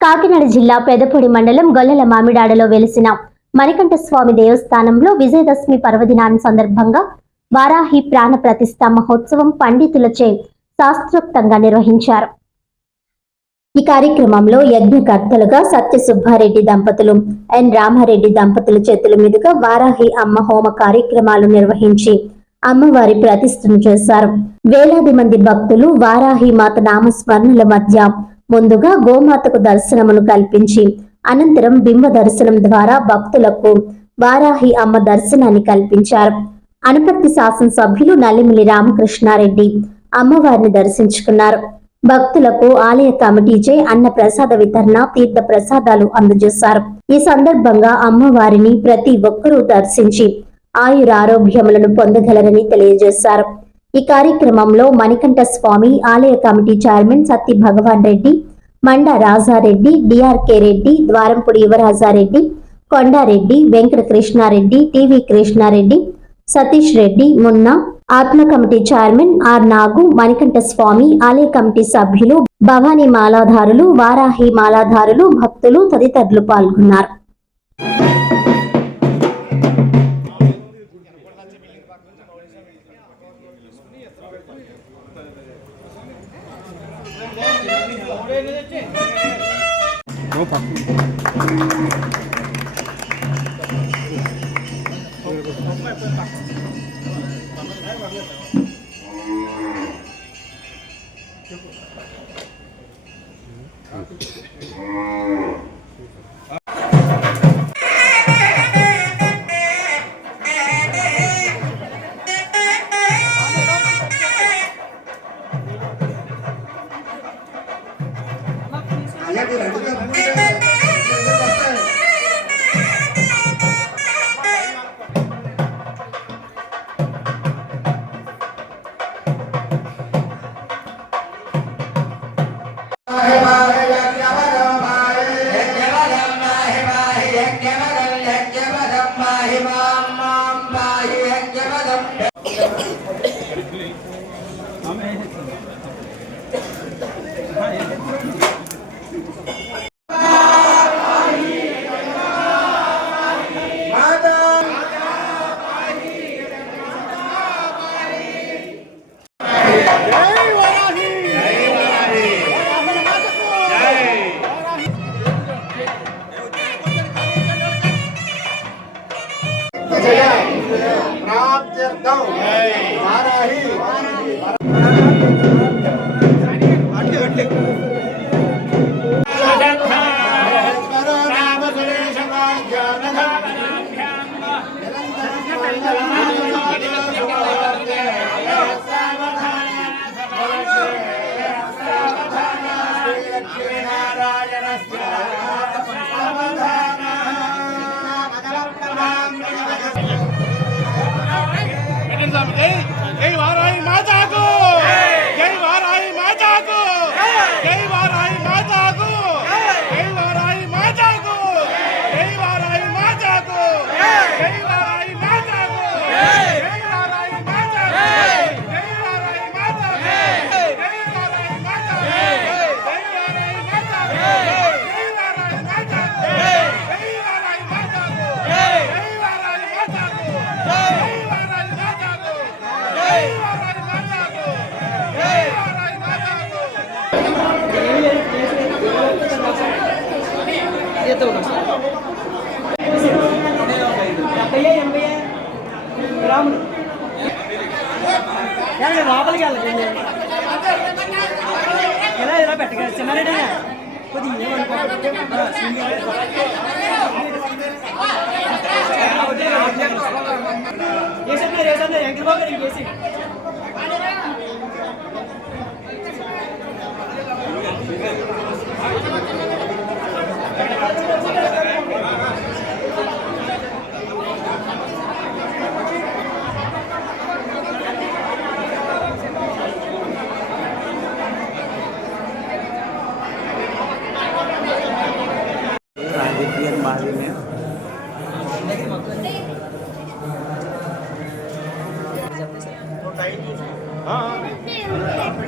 కాకినాడ జిల్లా పెదపూడి మండలం గొల్లల మామిడాడలో వెలిసిన మణికంఠ స్వామి దేవస్థానంలో విజయదశమి పర్వదినాన్ని సందర్భంగా వారాహి ప్రాణ ప్రతిష్ఠ మహోత్సవం పండితులచే శాస్త్రోక్తంగా నిర్వహించారు. ఈ కార్యక్రమంలో యజ్ఞకర్తలుగా సత్యసుబ్బారెడ్డి దంపతులు, ఎన్ రామారెడ్డి దంపతుల చేతుల మీదుగా వారాహి అమ్మ హోమ కార్యక్రమాలు నిర్వహించి అమ్మవారి ప్రతిష్ఠను చేశారు. వేలాది మంది భక్తులు వారాహి మాత నామస్మరణల మధ్య ముందుగా గోమాతకు దర్శనమును కల్పించి అనంతరం బింబ దర్శనం ద్వారా భక్తులకు వారాహి అమ్మ దర్శనాన్ని కల్పించారు. అనపర్తి శాసనసభ్యులు నల్లిమిల్లి రామకృష్ణారెడ్డి అమ్మవారిని దర్శించుకున్నారు. భక్తులకు ఆలయ కమిటీచే అన్న ప్రసాద వితరణ, తీర్థ ప్రసాదాలు అందజేశారు. ఈ సందర్భంగా అమ్మవారిని ప్రతి ఒక్కరూ దర్శించి ఆయురారోగ్యములను పొందగలరని తెలియజేశారు. ఈ కార్యక్రమంలో మణికంఠ స్వామి ఆలయ కమిటీ చైర్మన్ సత్తి భగవాన్ రెడ్డి, మండా రాజారెడ్డి, డిఆర్కే రెడ్డి, ద్వారంపూడి యువరాజారెడ్డి, కొండారెడ్డి, వెంకట కృష్ణారెడ్డి, టీవీ కృష్ణారెడ్డి, సతీష్ రెడ్డి, మున్నా, ఆత్మ కమిటీ చైర్మన్ ఆర్ నాగు, మణికంఠ స్వామి ఆలయ కమిటీ సభ్యులు, భవానీ మాలాధారులు, వారాహి మాలాధారులు, భక్తులు తదితరులు పాల్గొన్నారు. जय वाराही माता को, जय वाराही माता को, जय वाराही माता को, जय वाराही माता को, जय वाराही माता को, जय वाराही माता को, जय वाराही माता को, जय वाराही माता को, जय वाराही माता को, जय वाराही माता को, जय वाराही माता को, जय वाराही माता को, जय वाराही माता को, లోపలికి వెళ్ళండి ఎలా ఇలా పెట్టగా చిన్నారెడ్డి కొద్దిగా వేసన్నారు ఎంకల్ బాబు గారు వేసి राजकीय मार्ग में